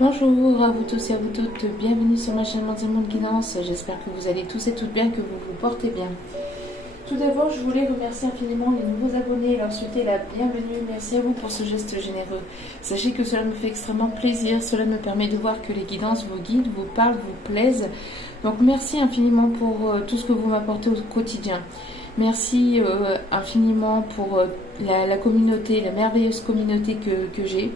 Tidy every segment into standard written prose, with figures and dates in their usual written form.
Bonjour à vous tous et à vous toutes, bienvenue sur ma chaîne Monde Guidance. J'espère que vous allez tous et toutes bien, que vous vous portez bien. Tout d'abord, je voulais remercier infiniment les nouveaux abonnés et leur souhaiter la bienvenue. Merci à vous pour ce geste généreux. Sachez que cela me fait extrêmement plaisir, cela me permet de voir que les guidances vous guident, vous parlent, vous plaisent. Donc merci infiniment pour tout ce que vous m'apportez au quotidien. Merci infiniment pour la communauté, la merveilleuse communauté que j'ai.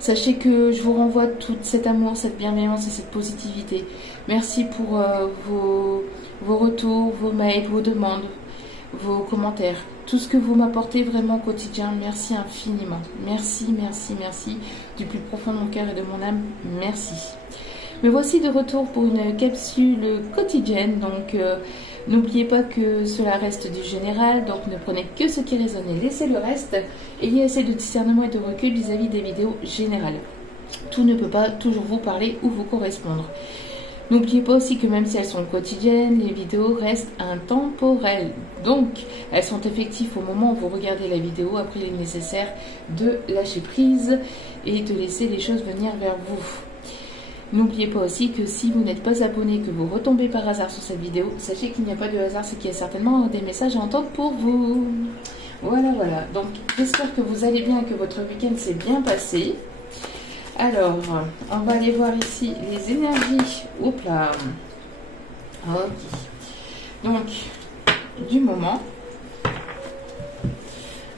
Sachez que je vous renvoie tout cet amour, cette bienveillance et cette positivité. Merci pour vos retours, vos mails, vos demandes, vos commentaires. Tout ce que vous m'apportez vraiment au quotidien, merci infiniment. Merci, merci, merci. Du plus profond de mon cœur et de mon âme, merci. Me voici de retour pour une capsule quotidienne. Donc, n'oubliez pas que cela reste du général. Donc, ne prenez que ce qui résonne et laissez le reste. Ayez assez de discernement et de recul vis-à-vis des vidéos générales. Tout ne peut pas toujours vous parler ou vous correspondre. N'oubliez pas aussi que même si elles sont quotidiennes, les vidéos restent intemporelles. Donc, elles sont effectives au moment où vous regardez la vidéo. Après, il est nécessaire de lâcher prise et de laisser les choses venir vers vous. N'oubliez pas aussi que si vous n'êtes pas abonné, que vous retombez par hasard sur cette vidéo, sachez qu'il n'y a pas de hasard, c'est qu'il y a certainement des messages à entendre pour vous. Voilà, voilà. Donc, j'espère que vous allez bien, que votre week-end s'est bien passé. Alors, on va aller voir ici les énergies. Oups là. Ok. Donc, du moment.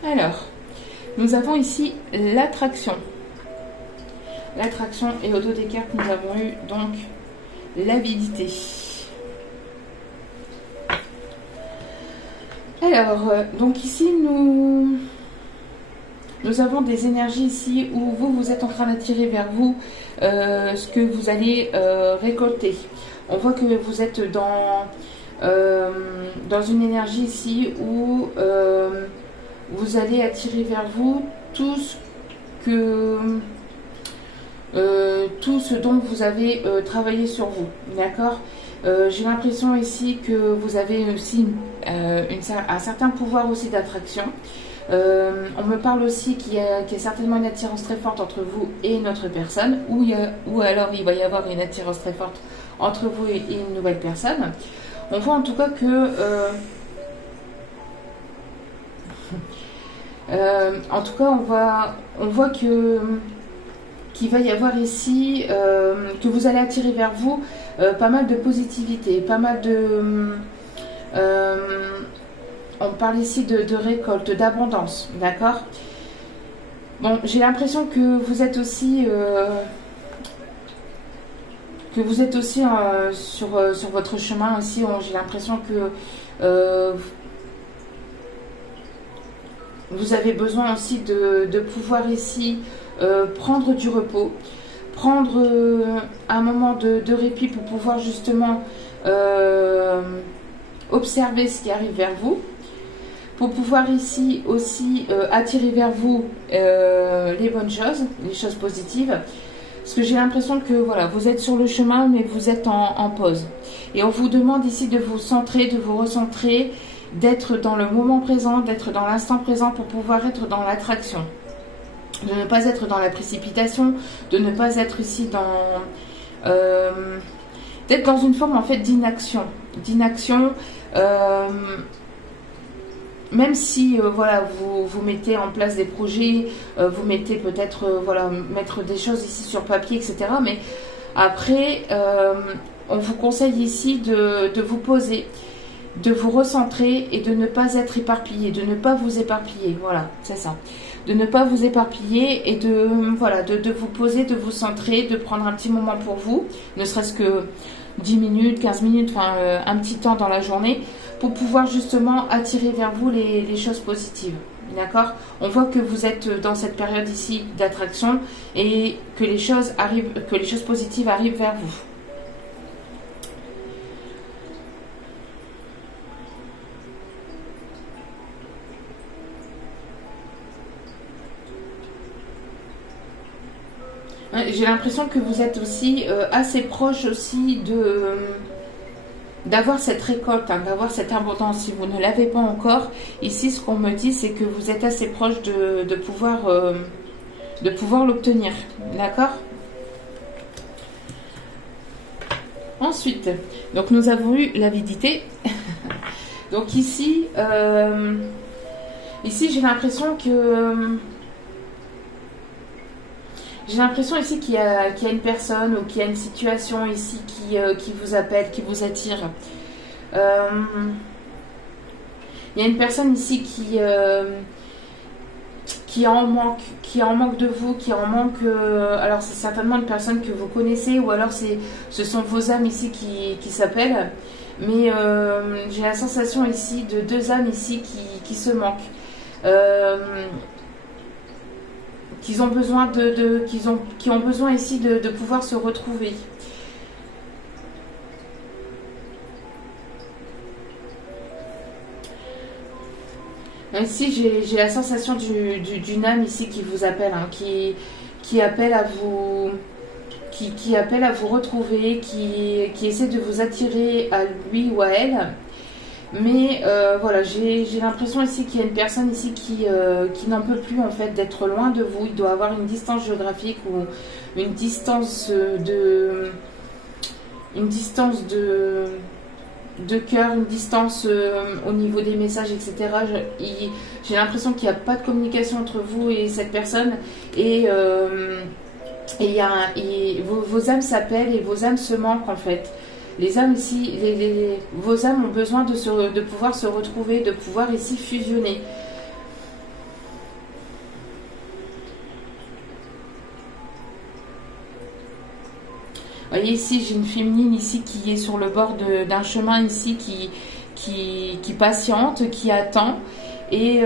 Alors, nous avons ici l'attraction. L'attraction, et au dos des cartes, nous avons eu donc l'avidité. Alors, donc ici, nous avons des énergies ici où vous êtes en train d'attirer vers vous ce que vous allez récolter. On voit que vous êtes dans une énergie ici où vous allez attirer vers vous tout ce dont vous avez travaillé sur vous, d'accord. J'ai l'impression ici que vous avez aussi un certain pouvoir aussi d'attraction. On me parle aussi qu'il y a certainement une attirance très forte entre vous et une autre personne, ou alors il va y avoir une attirance très forte entre vous et une nouvelle personne. On voit en tout cas que en tout cas on voit qu'il va y avoir ici, que vous allez attirer vers vous pas mal de positivité, pas mal de... on parle ici de récolte, d'abondance, d'accord. Bon, j'ai l'impression que vous êtes aussi... sur votre chemin aussi. J'ai l'impression que... vous avez besoin aussi de pouvoir ici prendre du repos, prendre un moment de répit pour pouvoir justement observer ce qui arrive vers vous, pour pouvoir ici aussi attirer vers vous les bonnes choses, les choses positives. Parce que j'ai l'impression que voilà, vous êtes sur le chemin mais vous êtes en pause. Et on vous demande ici de vous centrer, de vous recentrer, d'être dans le moment présent, d'être dans l'instant présent pour pouvoir être dans l'attraction. De ne pas être dans la précipitation, de ne pas être ici dans... d'être dans une forme en fait d'inaction. Même si voilà, vous mettez en place des projets, vous mettez peut-être voilà, mettre des choses ici sur papier, etc. Mais après, on vous conseille ici de vous poser, de vous recentrer et de ne pas être éparpillé, de ne pas vous éparpiller. Voilà, c'est ça. De ne pas vous éparpiller et de vous poser, de vous centrer, de prendre un petit moment pour vous, ne serait-ce que 10 minutes, 15 minutes, enfin un petit temps dans la journée, pour pouvoir justement attirer vers vous les choses positives. D'accord? On voit que vous êtes dans cette période ici d'attraction et que les choses positives arrivent vers vous. J'ai l'impression que vous êtes aussi assez proche aussi d'avoir cette récolte, hein, d'avoir cette abondance. Si vous ne l'avez pas encore, ici ce qu'on me dit c'est que vous êtes assez proche de pouvoir l'obtenir. D'accord? Ensuite, donc nous avons eu l'avidité. Donc ici, ici j'ai l'impression que ici qu'il y a une personne ou qu'il y a une situation ici qui vous appelle, qui vous attire. Il y a une personne ici qui est en manque de vous, qui est en manque. Alors c'est certainement une personne que vous connaissez, ou alors ce sont vos âmes ici qui s'appellent. Mais j'ai la sensation ici de deux âmes ici qui se manquent. Qu'ils ont besoin qui ont besoin ici de pouvoir se retrouver. Ici, j'ai la sensation d'une âme ici qui vous appelle, hein, qui appelle à vous, qui appelle à vous retrouver, qui essaie de vous attirer à lui ou à elle. Mais voilà, j'ai l'impression ici qu'il y a une personne ici qui n'en peut plus en fait d'être loin de vous. Il doit avoir une distance géographique ou une distance de cœur, une distance au niveau des messages, etc. J'ai l'impression qu'il n'y a pas de communication entre vous et cette personne. Et vos âmes s'appellent et vos âmes se manquent en fait. Les âmes ici, vos âmes ont besoin de pouvoir se retrouver, de pouvoir ici fusionner. Vous voyez ici, j'ai une féminine ici qui est sur le bord d'un chemin ici, qui patiente, qui attend. Et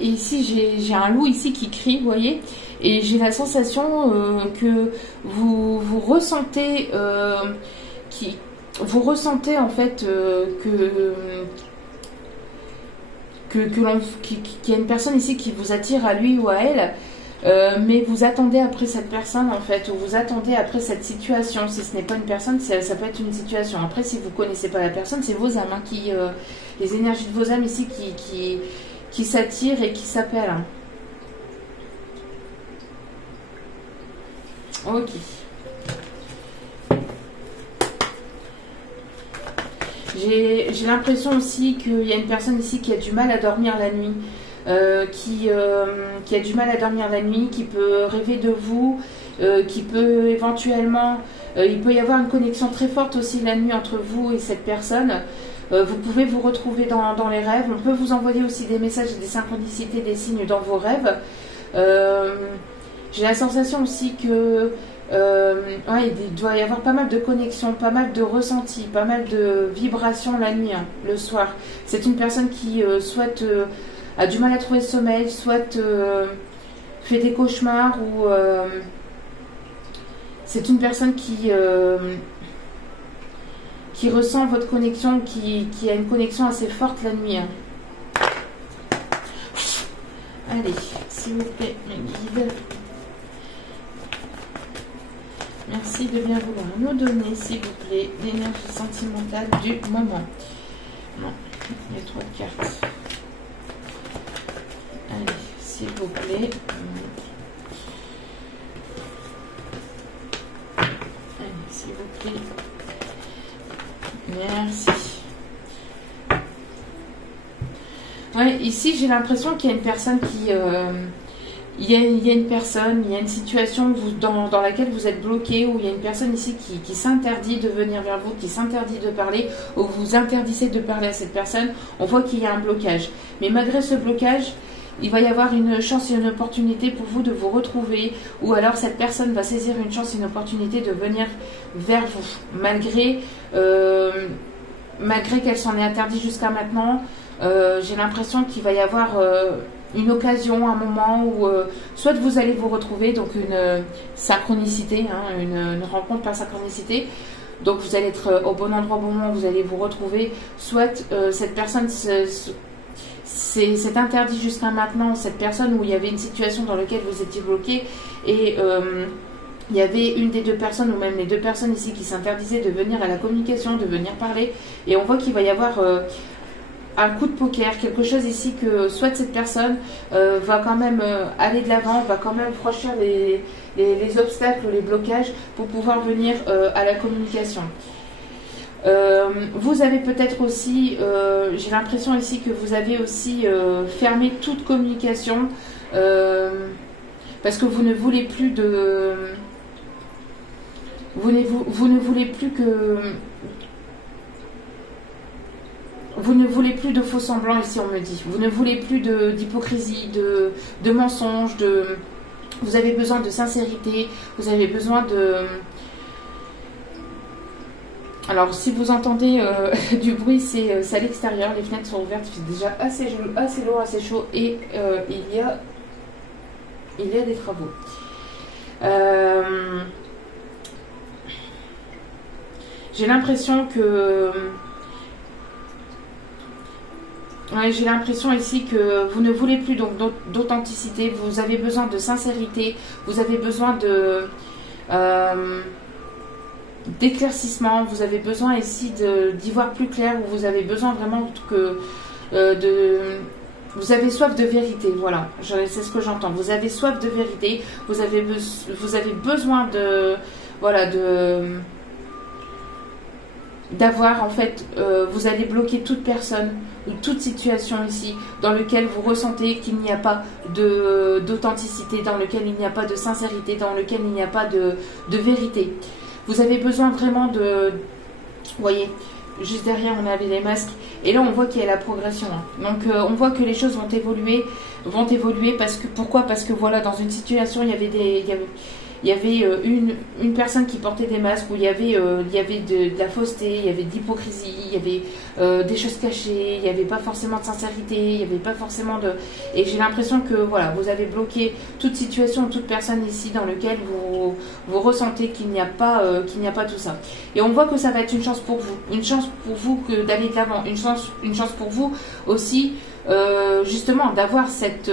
ici, j'ai un loup ici qui crie, vous voyez. Et j'ai la sensation que vous ressentez, en fait qu'il y a une personne ici qui vous attire à lui ou à elle. Mais vous attendez après cette personne en fait, ou vous attendez après cette situation. Si ce n'est pas une personne, ça peut être une situation. Après, si vous ne connaissez pas la personne, c'est vos âmes, hein, les énergies de vos âmes ici qui s'attirent et qui s'appellent. Hein. Ok. J'ai l'impression aussi qu'il y a une personne ici qui a du mal à dormir la nuit. Qui a du mal à dormir la nuit, qui peut rêver de vous, qui peut éventuellement, il peut y avoir une connexion très forte aussi la nuit entre vous et cette personne. Vous pouvez vous retrouver dans les rêves. On peut vous envoyer aussi des messages et des synchronicités, des signes dans vos rêves. J'ai la sensation aussi que il doit y avoir pas mal de connexions, pas mal de ressentis, pas mal de vibrations la nuit, hein, le soir. C'est une personne qui souhaite a du mal à trouver le sommeil, soit fait des cauchemars, ou c'est une personne qui ressent votre connexion, qui a une connexion assez forte la nuit. Hein. Allez, s'il vous plaît, mes guides. Merci de bien vouloir nous donner, s'il vous plaît, l'énergie sentimentale du moment. Non, il y a trop de cartes. Allez, s'il vous plaît. Allez, s'il vous plaît. Merci. Ouais, ici j'ai l'impression qu'il y a une personne qui... il y a une personne, il y a une situation dans laquelle vous êtes bloqué, ou il y a une personne ici qui s'interdit de venir vers vous, qui s'interdit de parler, ou vous interdissez de parler à cette personne. On voit qu'il y a un blocage. Mais malgré ce blocage, il va y avoir une chance et une opportunité pour vous de vous retrouver, ou alors cette personne va saisir une chance et une opportunité de venir vers vous, malgré qu'elle s'en est interdite jusqu'à maintenant. J'ai l'impression qu'il va y avoir une occasion, un moment où soit vous allez vous retrouver, donc une synchronicité, hein, une rencontre par synchronicité. Donc vous allez être au bon endroit au bon moment, vous allez vous retrouver, soit cette personne c'est interdit jusqu'à maintenant, cette personne où il y avait une situation dans laquelle vous étiez bloqué, et il y avait une des deux personnes, ou même les deux personnes ici, qui s'interdisaient de venir à la communication, de venir parler, et on voit qu'il va y avoir un coup de poker, quelque chose ici que soit cette personne va quand même aller de l'avant, va quand même franchir les obstacles, les blocages pour pouvoir venir à la communication. Vous avez peut-être aussi, j'ai l'impression ici que vous avez aussi fermé toute communication parce que vous ne voulez plus de... Vous ne voulez plus que... Vous ne voulez plus de faux semblants ici, on me dit. Vous ne voulez plus d'hypocrisie, de mensonges, vous avez besoin de sincérité, vous avez besoin de... Alors, si vous entendez du bruit, c'est à l'extérieur, les fenêtres sont ouvertes, il fait déjà assez lourd, assez chaud, et il y a des travaux. J'ai l'impression que... Ouais, j'ai l'impression ici que vous ne voulez plus donc d'authenticité, vous avez besoin de sincérité, vous avez besoin de d'éclaircissement, vous avez besoin ici d'y voir plus clair, ou vous avez besoin vraiment que vous avez soif de vérité, voilà, c'est ce que j'entends, vous avez soif de vérité, vous avez besoin de, voilà, d'avoir en fait, vous allez bloquer toute personne ou toute situation ici dans lequel vous ressentez qu'il n'y a pas d'authenticité, dans lequel il n'y a pas de sincérité, dans lequel il n'y a pas de vérité. Vous avez besoin vraiment de... Vous voyez, juste derrière on avait les masques et là on voit qu'il y a la progression. Donc on voit que les choses vont évoluer parce que... Pourquoi? Parce que voilà, dans une situation il y avait une personne qui portait des masques où il y avait de la fausseté, il y avait de l'hypocrisie, il y avait des choses cachées, il n'y avait pas forcément de sincérité, il n'y avait pas forcément de... Et j'ai l'impression que voilà, vous avez bloqué toute situation, toute personne ici dans lequel vous ressentez qu'il n'y a pas tout ça. Et on voit que ça va être une chance pour vous, que d'aller de l'avant, une chance pour vous aussi justement d'avoir cette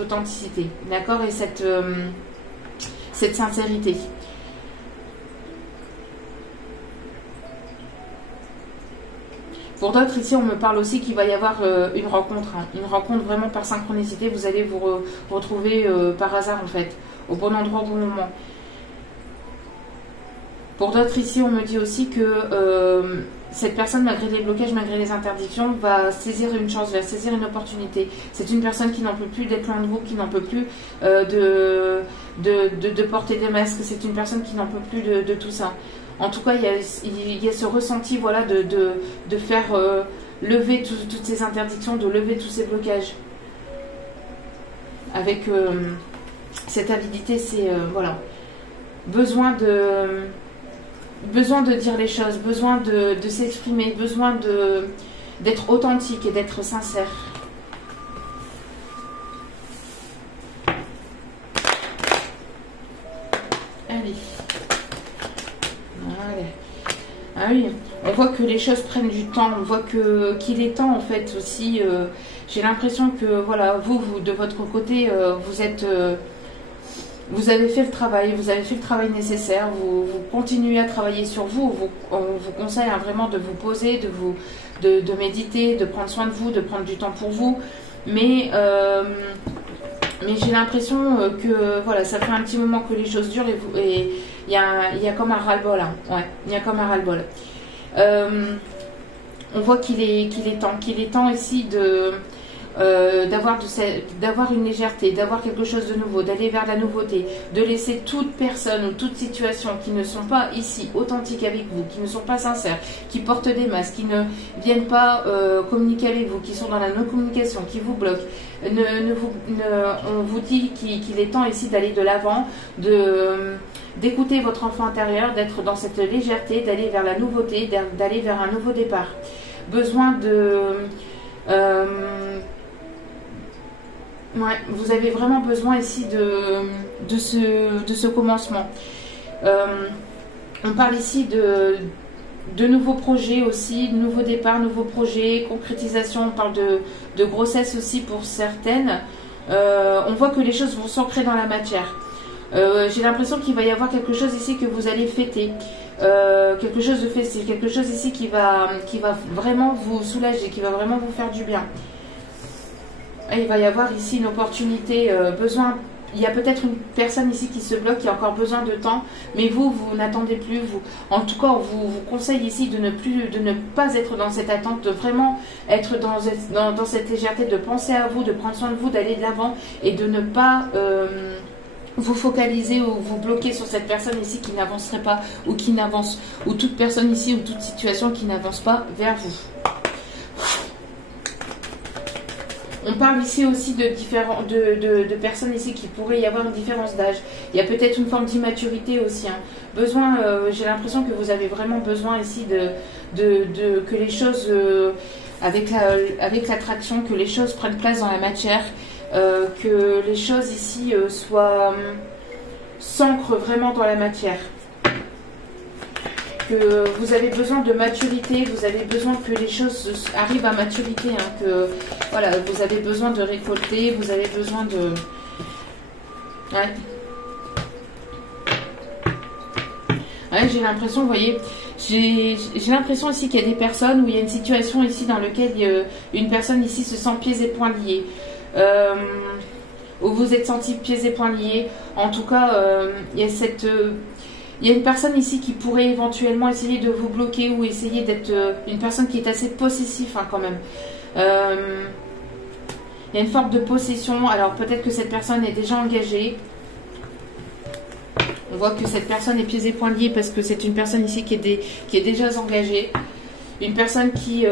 authenticité, d'accord, et cette sincérité. Pour d'autres, ici, on me parle aussi qu'il va y avoir une rencontre. Une rencontre vraiment par synchronicité. Vous allez vous retrouver par hasard, en fait, au bon endroit, au bon moment. Pour d'autres, ici, on me dit aussi que cette personne, malgré les blocages, malgré les interdictions, va saisir une chance, va saisir une opportunité. C'est une personne qui n'en peut plus d'être loin de vous, qui n'en peut plus de porter des masques. C'est une personne qui n'en peut plus de tout ça. En tout cas, il y a ce ressenti, voilà, de faire lever toutes ces interdictions, de lever tous ces blocages. Avec cette avidité, c'est voilà, besoin de dire les choses, besoin de s'exprimer, besoin d'être authentique et d'être sincère. Allez. Voilà. Ah oui, on voit que les choses prennent du temps, on voit qu'il est temps en fait aussi. J'ai l'impression que voilà, vous de votre côté, vous avez fait le travail, nécessaire, vous continuez à travailler sur vous. On vous conseille vraiment de vous poser, de méditer, de prendre soin de vous, de prendre du temps pour vous. Mais j'ai l'impression que voilà, ça fait un petit moment que les choses durent et il y a comme un ras-le-bol. Hein. Ouais, il y a comme un ras-le-bol. On voit qu'il est temps ici d'avoir une légèreté, d'avoir quelque chose de nouveau, d'aller vers la nouveauté, de laisser toute personne ou toute situation qui ne sont pas ici authentiques avec vous, qui ne sont pas sincères, qui portent des masques, qui ne viennent pas communiquer avec vous, qui sont dans la non-communication, qui vous bloquent. On vous dit qu'il est temps ici d'aller de l'avant, d'écouter votre enfant intérieur, d'être dans cette légèreté, d'aller vers la nouveauté, d'aller vers un nouveau départ. Besoin ouais, vous avez vraiment besoin ici de ce commencement. On parle ici de nouveaux projets aussi, de nouveaux départs, nouveaux projets, concrétisation. On parle de grossesse aussi pour certaines. On voit que les choses vont s'ancrer dans la matière. J'ai l'impression qu'il va y avoir quelque chose ici que vous allez fêter. Quelque chose de festif, quelque chose ici qui va vraiment vous soulager, qui va vraiment vous faire du bien. Et il va y avoir ici une opportunité, besoin il y a peut-être une personne ici qui se bloque, qui a encore besoin de temps, mais vous n'attendez plus. En tout cas, on vous conseille ici de ne pas être dans cette attente, de vraiment être dans cette légèreté, de penser à vous, de prendre soin de vous, d'aller de l'avant et de ne pas vous focaliser ou vous bloquer sur cette personne ici qui n'avancerait pas ou qui n'avance, ou toute personne ici ou toute situation qui n'avance pas vers vous. On parle ici aussi de personnes ici qui pourraient y avoir une différence d'âge. Il y a peut-être une forme d'immaturité aussi. Besoin, j'ai l'impression que vous avez vraiment besoin ici que les choses, avec l'attraction, que les choses prennent place dans la matière, que les choses ici s'ancrent vraiment dans la matière. Que vous avez besoin de maturité, vous avez besoin que les choses arrivent à maturité, que voilà, vous avez besoin de récolter, vous avez besoin de... Ouais. Ouais, j'ai l'impression, vous voyez, j'ai l'impression ici qu'il y a des personnes où il y a une situation ici dans laquelle une personne ici se sent pieds et poings liés. Où vous êtes senti pieds et poings liés. En tout cas, il y a cette... il y a une personne ici qui pourrait éventuellement essayer de vous bloquer ou essayer d'être une personne qui est assez possessive quand même. Il y a une forme de possession. Alors peut-être que cette personne est déjà engagée. On voit que cette personne est pieds et poings liés parce que c'est une personne ici qui est déjà engagée. Une personne qui...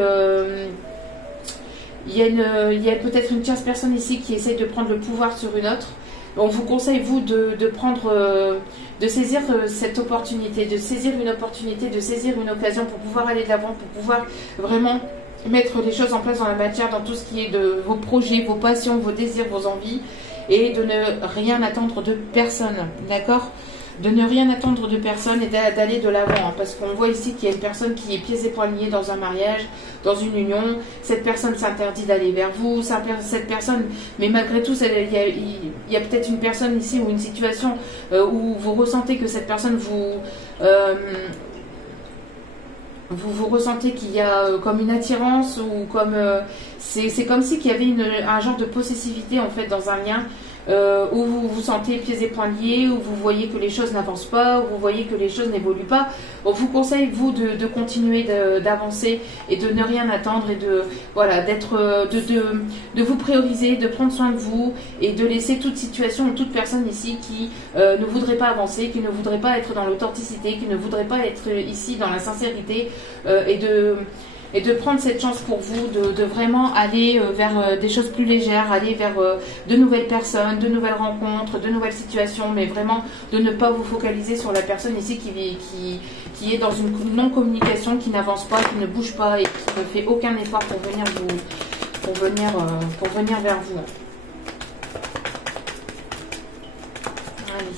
il y a peut-être une tierce personne ici qui essaye de prendre le pouvoir sur une autre. On vous conseille, vous, de saisir cette opportunité, de saisir une opportunité, de saisir une occasion pour pouvoir aller de l'avant, pour pouvoir vraiment mettre les choses en place dans la matière, dans tout ce qui est de vos projets, vos passions, vos désirs, vos envies, et de ne rien attendre de personne, d'accord ? De ne rien attendre de personne et d'aller de l'avant, parce qu'on voit ici qu'il y a une personne qui est pieds et poings liés dans un mariage, dans une union. Cette personne s'interdit d'aller vers vous, cette personne, mais malgré tout, il y a peut-être une personne ici ou une situation où vous ressentez que cette personne vous ressentez qu'il y a comme une attirance ou comme c'est comme si qu'il y avait un genre de possessivité en fait dans un lien. Où vous vous sentez pieds et poings liés, où vous voyez que les choses n'avancent pas, où vous voyez que les choses n'évoluent pas. On vous conseille, vous, de continuer d'avancer et de ne rien attendre et de vous prioriser, de prendre soin de vous et de laisser toute situation ou toute personne ici qui ne voudrait pas avancer, qui ne voudrait pas être dans l'authenticité, qui ne voudrait pas être ici dans la sincérité et de prendre cette chance pour vous de vraiment aller vers des choses plus légères, aller vers de nouvelles personnes, de nouvelles rencontres, de nouvelles situations, mais vraiment de ne pas vous focaliser sur la personne ici qui est dans une non-communication, qui n'avance pas, qui ne bouge pas et qui ne fait aucun effort pour venir vers vous. Allez.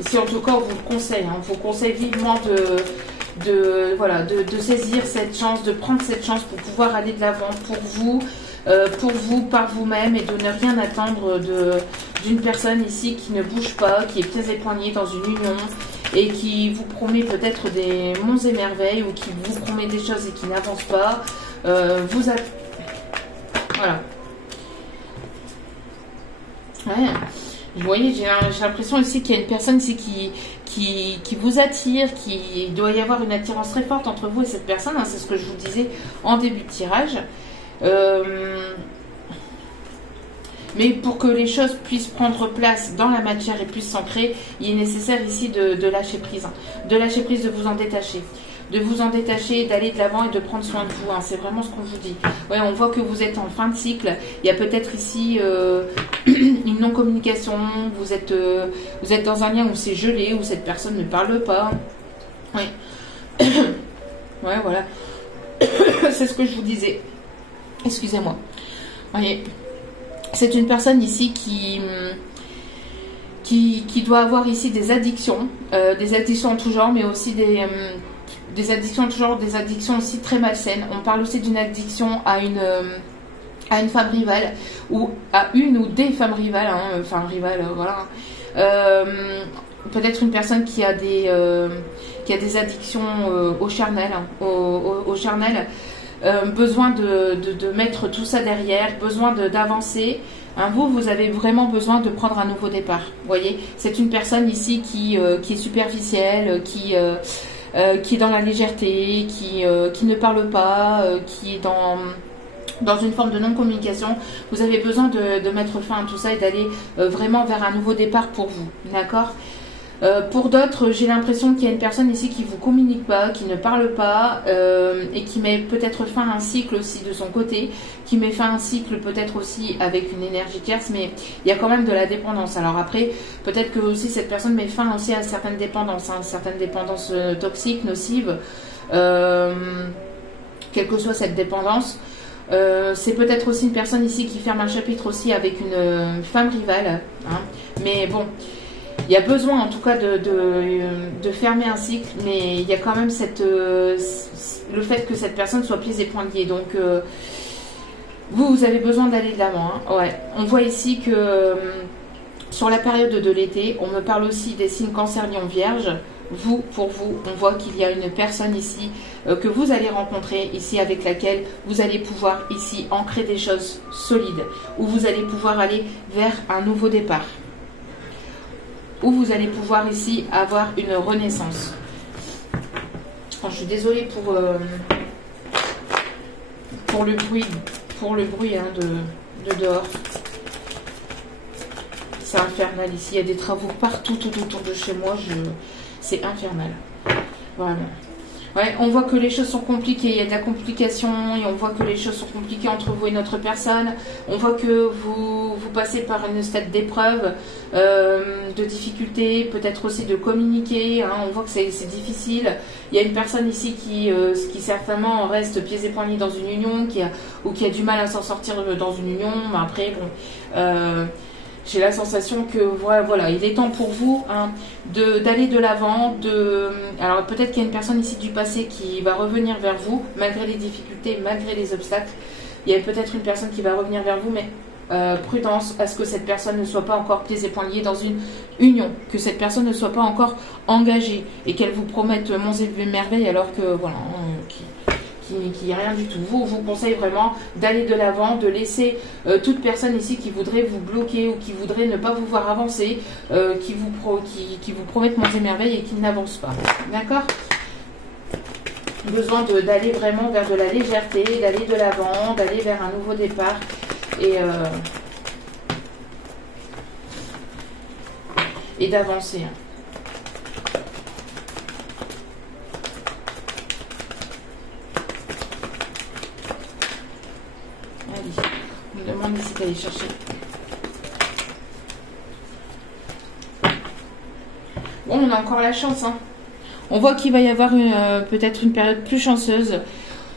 Ici, en tout cas, on vous le conseille. On vous conseille vivement de saisir cette chance, de prendre cette chance pour pouvoir aller de l'avant pour vous, par vous-même, et de ne rien attendre d'une personne ici qui ne bouge pas, qui est pieds et poings liés dans une union et qui vous promet peut-être des monts et merveilles ou qui vous promet des choses et qui n'avance pas. Voilà. Ouais. Vous voyez, j'ai l'impression aussi qu'il y a une personne ici qui vous attire, il doit y avoir une attirance très forte entre vous et cette personne, c'est ce que je vous disais en début de tirage. Mais pour que les choses puissent prendre place dans la matière et puissent s'ancrer, il est nécessaire ici de lâcher prise, de vous en détacher. De vous en détacher, d'aller de l'avant et de prendre soin de vous. C'est vraiment ce qu'on vous dit. Ouais, on voit que vous êtes en fin de cycle. Il y a peut-être ici une non-communication. Vous êtes dans un lien où c'est gelé, où cette personne ne parle pas. Oui. Ouais, voilà. C'est ce que je vous disais. Excusez-moi. Voyez. C'est une personne ici qui doit avoir ici des addictions en tout genre, mais aussi des addictions en tout genre, des addictions aussi très malsaines. On parle aussi d'une addiction à une femme rivale, ou à une ou des femmes rivales, enfin rivales, voilà. Peut-être une personne qui a des addictions au charnel, au charnel. besoin de mettre tout ça derrière, besoin d'avancer. Hein, vous avez vraiment besoin de prendre un nouveau départ. Vous voyez, c'est une personne ici qui est superficielle, qui est dans la légèreté, qui ne parle pas, qui est dans une forme de non-communication. Vous avez besoin de mettre fin à tout ça et d'aller vraiment vers un nouveau départ pour vous. D'accord ? Pour d'autres, j'ai l'impression qu'il y a une personne ici qui ne vous communique pas, qui ne parle pas et qui met peut-être fin à un cycle aussi de son côté, qui met fin à un cycle peut-être aussi avec une énergie tierce, mais il y a quand même de la dépendance. Alors après, peut-être que aussi cette personne met fin aussi à certaines dépendances, hein, certaines dépendances toxiques, nocives, quelle que soit cette dépendance. C'est peut-être aussi une personne ici qui ferme un chapitre aussi avec une femme rivale, hein, mais bon. Il y a besoin en tout cas de fermer un cycle, mais il y a quand même le fait que cette personne soit pieds et poings liés. Donc vous avez besoin d'aller de l'avant. Hein. Ouais. On voit ici que sur la période de l'été, on me parle aussi des signes Cancer, Lion, Vierge. Pour vous, on voit qu'il y a une personne ici que vous allez rencontrer ici avec laquelle vous allez pouvoir ici ancrer des choses solides, où vous allez pouvoir aller vers un nouveau départ, où vous allez pouvoir ici avoir une renaissance. Oh, je suis désolée pour le bruit hein, de dehors. C'est infernal ici. Il y a des travaux partout tout autour de chez moi. C'est infernal. Vraiment. Ouais, on voit que les choses sont compliquées, il y a de la complication et on voit que les choses sont compliquées entre vous et notre personne. On voit que vous passez par une stade d'épreuve, de difficulté, peut-être aussi de communiquer. Hein, on voit que c'est difficile. Il y a une personne ici qui certainement reste pieds et poings liés dans une union, ou qui a du mal à s'en sortir dans une union. Mais après, bon... j'ai la sensation que voilà, il est temps pour vous hein, d'aller de l'avant. Alors peut-être qu'il y a une personne ici du passé qui va revenir vers vous, malgré les difficultés, malgré les obstacles. Il y a peut-être une personne qui va revenir vers vous, mais prudence à ce que cette personne ne soit pas encore pieds et poings liés dans une union, que cette personne ne soit pas encore engagée et qu'elle vous promette monts et merveilles alors que voilà, qui n'est rien du tout. Vous conseille vraiment d'aller de l'avant, de laisser toute personne ici qui voudrait vous bloquer ou qui voudrait ne pas vous voir avancer, qui vous promettent monts et merveilles et qui n'avance pas. D'accord ? Besoin d'aller vraiment vers de la légèreté, d'aller de l'avant, d'aller vers un nouveau départ et d'avancer. On me demande ici d'aller chercher. Bon, on a encore la chance. Hein. On voit qu'il va y avoir peut-être une période plus chanceuse.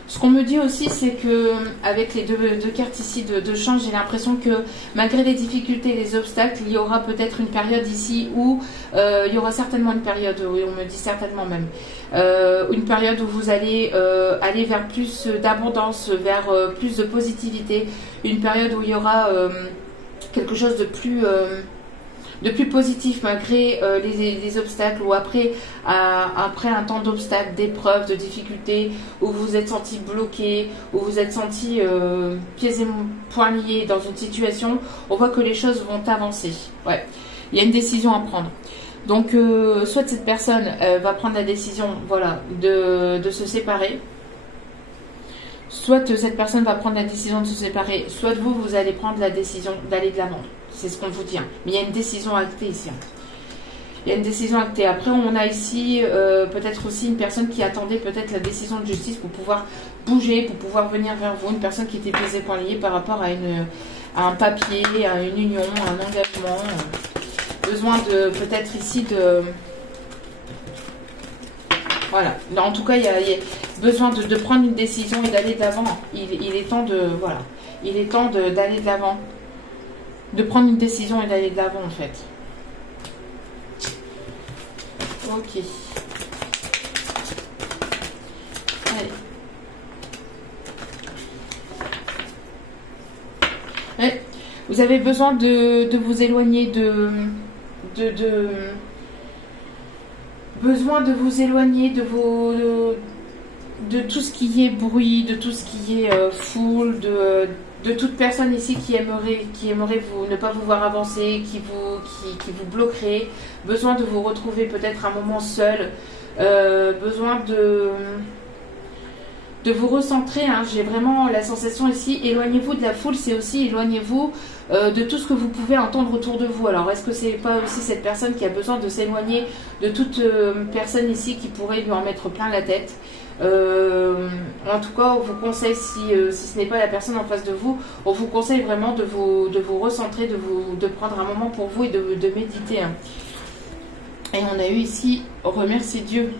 Ce qu'on me dit aussi, c'est que avec les deux cartes ici de chance, j'ai l'impression que malgré les difficultés et les obstacles, il y aura peut-être une période ici où il y aura certainement une période, oui, on me dit certainement même, une période où vous allez aller vers plus d'abondance, vers plus de positivité, une période où il y aura quelque chose de plus positif malgré les obstacles, ou après un temps d'obstacles, d'épreuves, de difficultés, où vous vous êtes senti bloqué, où vous êtes senti pieds et poings liés dans une situation. On voit que les choses vont avancer. Ouais. Il y a une décision à prendre. Donc soit cette personne va prendre la décision, voilà, de se séparer, soit cette personne va prendre la décision de se séparer, soit vous allez prendre la décision d'aller de l'avant. C'est ce qu'on vous dit. Hein. Mais il y a une décision actée ici. Hein. Il y a une décision actée. Après, on a ici peut-être aussi une personne qui attendait peut-être la décision de justice pour pouvoir bouger, pour pouvoir venir vers vous. Une personne qui était pieds et poings liés par rapport à un papier, à une union, à un engagement. Besoin de peut-être ici de... Voilà. En tout cas, il y a besoin de prendre une décision et d'aller de l'avant. Il est temps de... Voilà. Il est temps d'aller de l'avant. De prendre une décision et d'aller de l'avant en fait. Ok. Allez. Ouais. Vous avez besoin de vous éloigner besoin de vous éloigner de tout ce qui est bruit, de tout ce qui est foule, de toute personne ici qui aimerait vous, ne pas vous voir avancer, qui vous bloquerait, besoin de vous retrouver peut-être un moment seul, besoin de vous recentrer, hein. J'ai vraiment la sensation ici, éloignez-vous de la foule, c'est aussi éloignez-vous de tout ce que vous pouvez entendre autour de vous. Alors, est-ce que c'est pas aussi cette personne qui a besoin de s'éloigner de toute personne ici qui pourrait lui en mettre plein la tête? En tout cas, on vous conseille, si ce n'est pas la personne en face de vous, on vous conseille vraiment de vous recentrer, de prendre un moment pour vous et de méditer, hein. Et on a eu ici, remercier Dieu.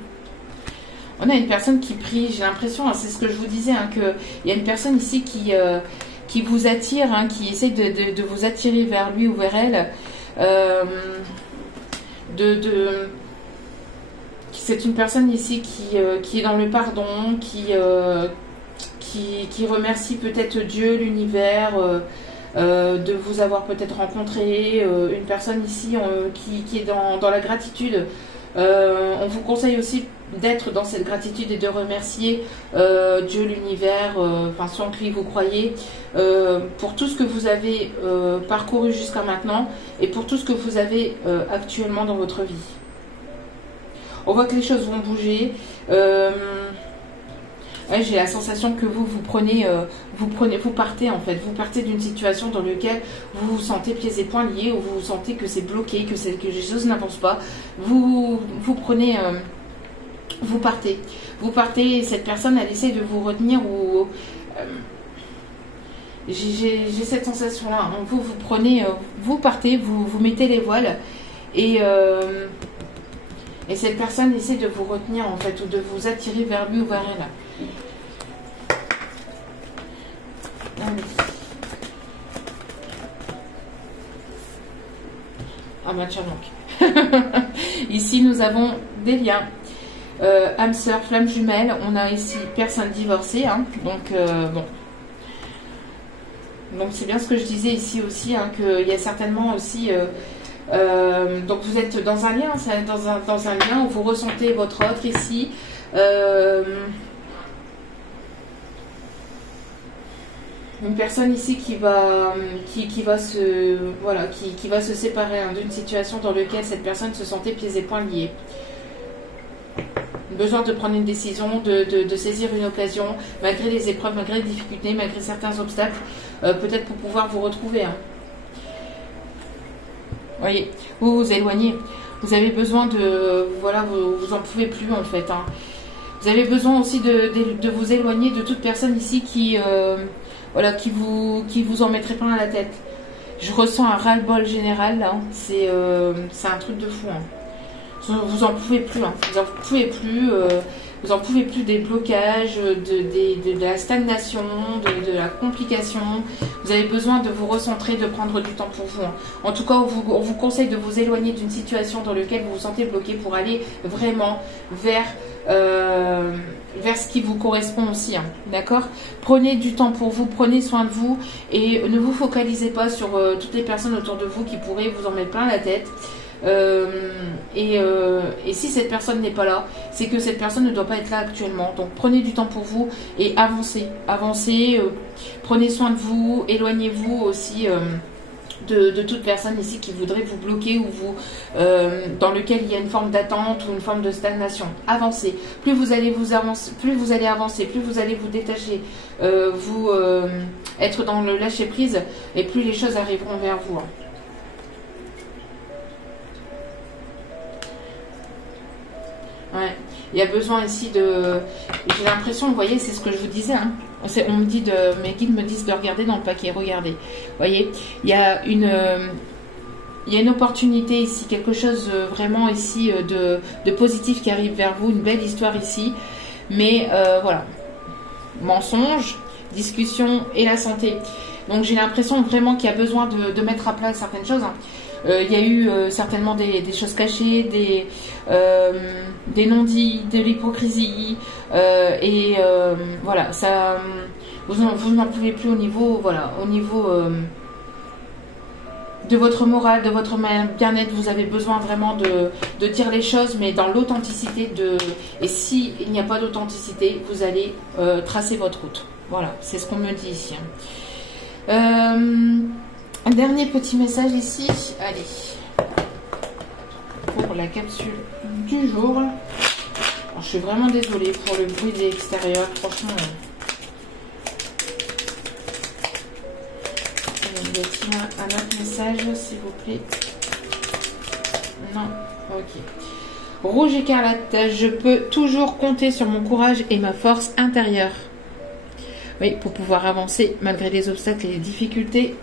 On a une personne qui prie, j'ai l'impression, hein, c'est ce que je vous disais, hein, qu'il y a une personne ici qui vous attire, hein, qui essaie de vous attirer vers lui ou vers elle. C'est une personne ici qui est dans le pardon, qui remercie peut-être Dieu, l'univers, de vous avoir peut-être rencontré. Une personne ici qui est dans la gratitude. On vous conseille aussi d'être dans cette gratitude et de remercier Dieu, l'univers, enfin ceux en qui vous croyez, pour tout ce que vous avez parcouru jusqu'à maintenant et pour tout ce que vous avez actuellement dans votre vie. On voit que les choses vont bouger. Ouais, j'ai la sensation que vous partez en fait, vous partez d'une situation dans laquelle vous vous sentez pieds et poings liés, ou vous sentez que c'est bloqué, que les choses n'avancent pas. Vous partez et cette personne elle essaie de vous retenir ou j'ai cette sensation là. Vous partez, vous mettez les voiles et cette personne essaie de vous retenir en fait ou de vous attirer vers lui ou vers elle. Allez. Ah bah tiens donc. Ici nous avons des liens. Âme sœur, flamme jumelle. On a ici personne divorcée. Hein, donc bon. Donc c'est bien ce que je disais ici aussi, hein, qu'il y a certainement aussi... donc vous êtes dans un lien, dans un lien où vous ressentez votre autre ici. Une personne ici qui va se séparer, hein, d'une situation dans laquelle cette personne se sentait pieds et poings liés. Besoin de prendre une décision, de saisir une occasion, malgré les épreuves, malgré les difficultés, malgré certains obstacles, peut-être pour pouvoir vous retrouver. Hein. Voyez, vous vous éloignez. Vous avez besoin de... Voilà, vous en pouvez plus en fait. Hein. Vous avez besoin aussi de vous éloigner de toute personne ici qui vous en mettrait plein à la tête. Je ressens un ras-le-bol général là. C'est un truc de fou. Hein. Vous en pouvez plus. Hein. Vous en pouvez plus. Vous en pouvez plus des blocages, de la stagnation, de la complication. Vous avez besoin de vous recentrer, de prendre du temps pour vous. Hein. En tout cas, on vous conseille de vous éloigner d'une situation dans laquelle vous vous sentez bloqué pour aller vraiment vers ce qui vous correspond aussi. Hein. D'accord ? Prenez du temps pour vous, prenez soin de vous et ne vous focalisez pas sur toutes les personnes autour de vous qui pourraient vous en mettre plein la tête. Et si cette personne n'est pas là, c'est que cette personne ne doit pas être là actuellement. Donc prenez du temps pour vous et avancez, prenez soin de vous, éloignez-vous aussi de toute personne ici qui voudrait vous bloquer ou dans lequel il y a une forme d'attente ou une forme de stagnation. Avancez. Plus vous allez avancer, plus vous allez vous détacher, être dans le lâcher prise, et plus les choses arriveront vers vous. Hein. Ouais. Il y a besoin ici de... J'ai l'impression, vous voyez, c'est ce que je vous disais. Hein. On me dit mes guides me disent de regarder dans le paquet. Regardez. Vous voyez, il y a une opportunité ici, quelque chose vraiment ici de positif qui arrive vers vous, une belle histoire ici. Mais voilà. Mensonge, discussion et la santé. Donc j'ai l'impression vraiment qu'il y a besoin de mettre à plat certaines choses. Hein. Il y a eu certainement des choses cachées, des non-dits, de l'hypocrisie, et voilà, ça, vous n'en pouvez plus au niveau de votre morale, de votre bien-être. Vous avez besoin vraiment de dire les choses, mais dans l'authenticité de... Et s'il n'y a pas d'authenticité, vous allez tracer votre route. Voilà, c'est ce qu'on me dit ici. Un dernier petit message ici. Allez. Pour la capsule du jour. Alors, je suis vraiment désolée pour le bruit de l'extérieur. Franchement... Y a-t-il un autre message, s'il vous plaît? Non, ok. Rouge écarlate, je peux toujours compter sur mon courage et ma force intérieure. Oui, pour pouvoir avancer malgré les obstacles et les difficultés.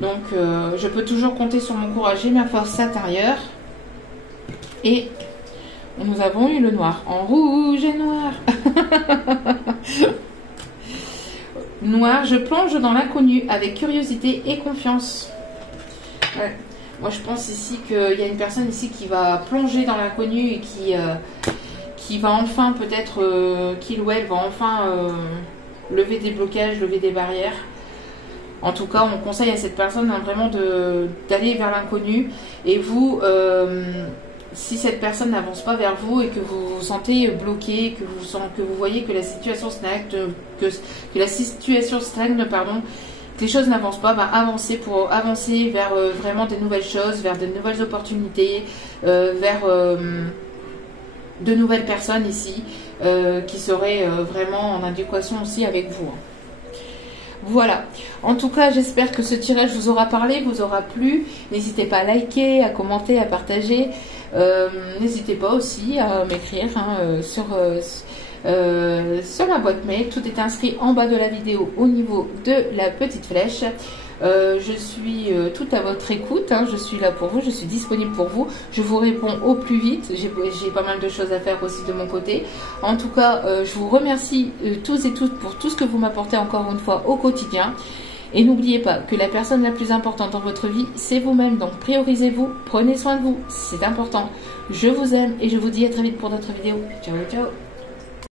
Donc, je peux toujours compter sur mon courage et ma force intérieure. Et nous avons eu le noir en rouge et noir. Noir, je plonge dans l'inconnu avec curiosité et confiance. Ouais. Moi, je pense ici qu'il y a une personne ici qui va plonger dans l'inconnu et qui va enfin peut-être, qu'il ou elle va enfin lever des blocages, lever des barrières. En tout cas, on conseille à cette personne hein, vraiment d'aller vers l'inconnu. Et vous, si cette personne n'avance pas vers vous et que vous vous sentez bloqué, que vous voyez que la situation stagne, que la situation stagne, pardon, que les choses n'avancent pas, bah avancez pour avancer vers vraiment des nouvelles choses, vers de nouvelles opportunités, vers de nouvelles personnes ici qui seraient vraiment en adéquation aussi avec vous. Voilà, en tout cas j'espère que ce tirage vous aura parlé, vous aura plu. N'hésitez pas à liker, à commenter, à partager. N'hésitez pas aussi à m'écrire hein, sur ma boîte mail. Tout est inscrit en bas de la vidéo au niveau de la petite flèche. Je suis tout à votre écoute, hein, je suis là pour vous, je suis disponible pour vous, je vous réponds au plus vite, j'ai pas mal de choses à faire aussi de mon côté. En tout cas, je vous remercie tous et toutes pour tout ce que vous m'apportez encore une fois au quotidien. Et n'oubliez pas que la personne la plus importante dans votre vie, c'est vous-même. Donc priorisez-vous, prenez soin de vous, c'est important. Je vous aime et je vous dis à très vite pour d'autres vidéos. Ciao, ciao.